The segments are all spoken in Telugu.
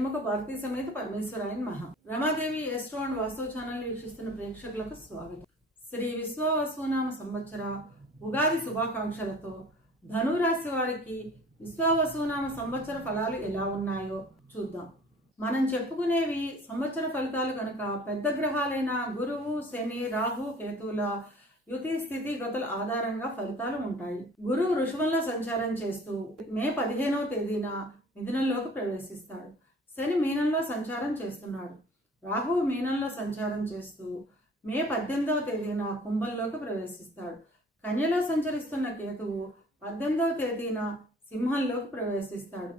షణ్ముఖ భారతీ సమేత పరమేశ్వరాయ మహా. రమాదేవి ఎస్ట్రో అండ్ వాస్తవ ఛానల్ వీక్షిస్తున్న ప్రేక్షకులకు స్వాగతం. శ్రీ విశ్వవసునామ సంవత్సర ఉగాది శుభాకాంక్షలతో ధనురాశి వారికి విశ్వవసునామ సంవత్సర ఫలాలు ఎలా ఉన్నాయో చూద్దాం. మనం చెప్పుకునేవి సంవత్సర ఫలితాలు కనుక పెద్ద గ్రహాలైన గురువు, శని, రాహు, కేతువుల యుతి స్థితి గతుల ఆధారంగా ఫలితాలు ఉంటాయి. గురువు వృషభంలో సంచారం చేస్తూ మే 15వ తేదీన మిథునంలోకి ప్రవేశిస్తాడు. శని మీనంలో సంచారం చేస్తున్నాడు. రాహువు మీనంలో సంచారం చేస్తూ మే 18వ తేదీన కుంభంలోకి ప్రవేశిస్తాడు. కన్యలో సంచరిస్తున్న కేతువు 18వ తేదీన సింహంలోకి ప్రవేశిస్తాడు.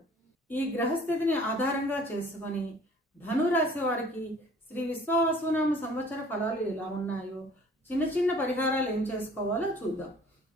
ఈ గ్రహస్థితిని ఆధారంగా చేసుకొని ధనురాశి వారికి శ్రీ విశ్వవసునామ సంవత్సర ఫలాలు ఎలా ఉన్నాయో, చిన్న చిన్న పరిహారాలు ఏం చేసుకోవాలో చూద్దాం.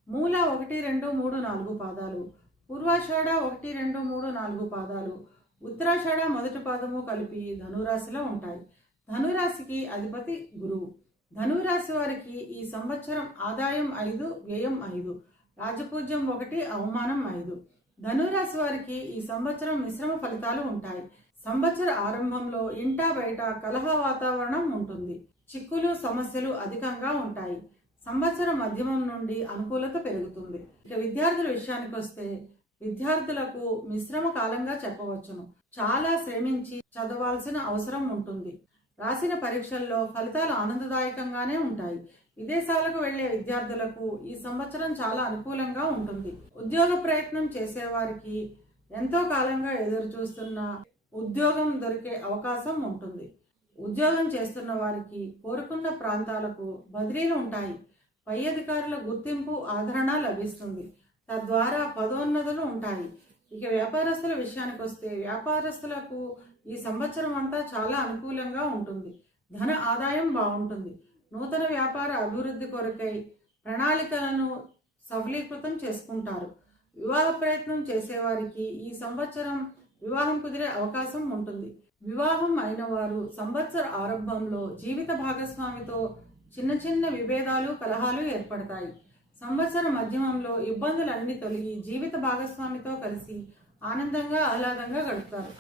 మూల 1, 2, 3, 4 పాదాలు, పూర్వాషాఢ 1, 2, 3, 4 పాదాలు, ఉత్తరాషాఢ మొదటి పాదము కలిపి ధనురాశిలో ఉంటాయి. ధనురాశికి అధిపతి గురువు. ధనురాశి వారికి ఈ సంవత్సరం ఆదాయం 5, వ్యయం 5, రాజపూజ్యం 1, అవమానం 5. ధనురాశి వారికి ఈ సంవత్సరం మిశ్రమ ఫలితాలు ఉంటాయి. సంవత్సర ఆరంభంలో ఇంటా బయట కలహ వాతావరణం ఉంటుంది. చిక్కులు, సమస్యలు అధికంగా ఉంటాయి. సంవత్సర మధ్యమం నుండి అనుకూలత పెరుగుతుంది. ఇక విద్యార్థుల విషయానికి వస్తే విద్యార్థులకు మిశ్రమ కాలంగా చెప్పవచ్చును. చాలా శ్రమించి చదవాల్సిన అవసరం ఉంటుంది. రాసిన పరీక్షల్లో ఫలితాలు ఆనందదాయకంగానే ఉంటాయి. విదేశాలకు వెళ్లే విద్యార్థులకు ఈ సంవత్సరం చాలా అనుకూలంగా ఉంటుంది. ఉద్యోగ ప్రయత్నం చేసేవారికి ఎంతో కాలంగా ఎదురు చూస్తున్న ఉద్యోగం దొరికే అవకాశం ఉంటుంది. ఉద్యోగం చేస్తున్న వారికి కోరుకున్న ప్రాంతాలకు బదిలీలు ఉంటాయి. పై అధికారుల గుర్తింపు, ఆదరణ లభిస్తుంది. తద్వారా పదోన్నతులు ఉంటాయి. ఇక వ్యాపారస్తుల విషయానికి వస్తే వ్యాపారస్తులకు ఈ సంవత్సరం అంతా చాలా అనుకూలంగా ఉంటుంది. ధన ఆదాయం బాగుంటుంది. నూతన వ్యాపార అభివృద్ధి కొరకై ప్రణాళికలను సఫలీకృతం చేసుకుంటారు. వివాహ ప్రయత్నం చేసేవారికి ఈ సంవత్సరం వివాహం కుదిరే అవకాశం ఉంటుంది. వివాహం అయిన వారు సంవత్సర ఆరంభంలో జీవిత భాగస్వామితో చిన్న చిన్న విభేదాలు, కలహాలు ఏర్పడతాయి. సంవత్సర మధ్యమంలో ఇబ్బందులన్నీ తొలగి జీవిత భాగస్వామితో కలిసి ఆనందంగా, ఆహ్లాదంగా గడుపుతారు.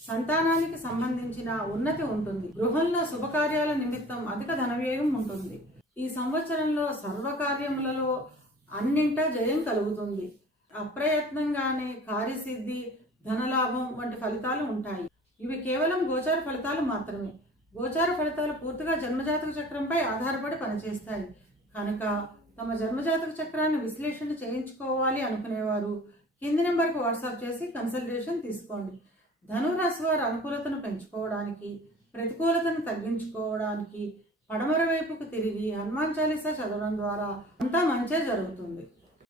సంతానానికి సంబంధించిన ఉన్నతి ఉంటుంది. గృహంలో శుభకార్యాల నిమిత్తం అధిక ధనవ్యయం ఉంటుంది. ఈ సంవత్సరంలో సర్వకార్యములలో అన్నింటా జయం కలుగుతుంది. అప్రయత్నంగానే కార్యసిద్ధి, ధనలాభం వంటి ఫలితాలు ఉంటాయి. ఇవి కేవలం గోచార ఫలితాలు మాత్రమే. గోచార ఫలితాలు పూర్తిగా జన్మజాతక చక్రంపై ఆధారపడి పనిచేస్తాయి కనుక తమ జన్మజాతక చక్రాన్ని విశ్లేషణ చేయించుకోవాలి అనుకునేవారు కింది నెంబర్కు వాట్సాప్ చేసి కన్సల్టేషన్ తీసుకోండి. ధనురాశి వారి అనుకూలతను పెంచుకోవడానికి, ప్రతికూలతను తగ్గించుకోవడానికి పడమర వైపుకు తిరిగి హనుమాన్ చాలీసా చదవడం ద్వారా అంతా మంచే జరుగుతుంది.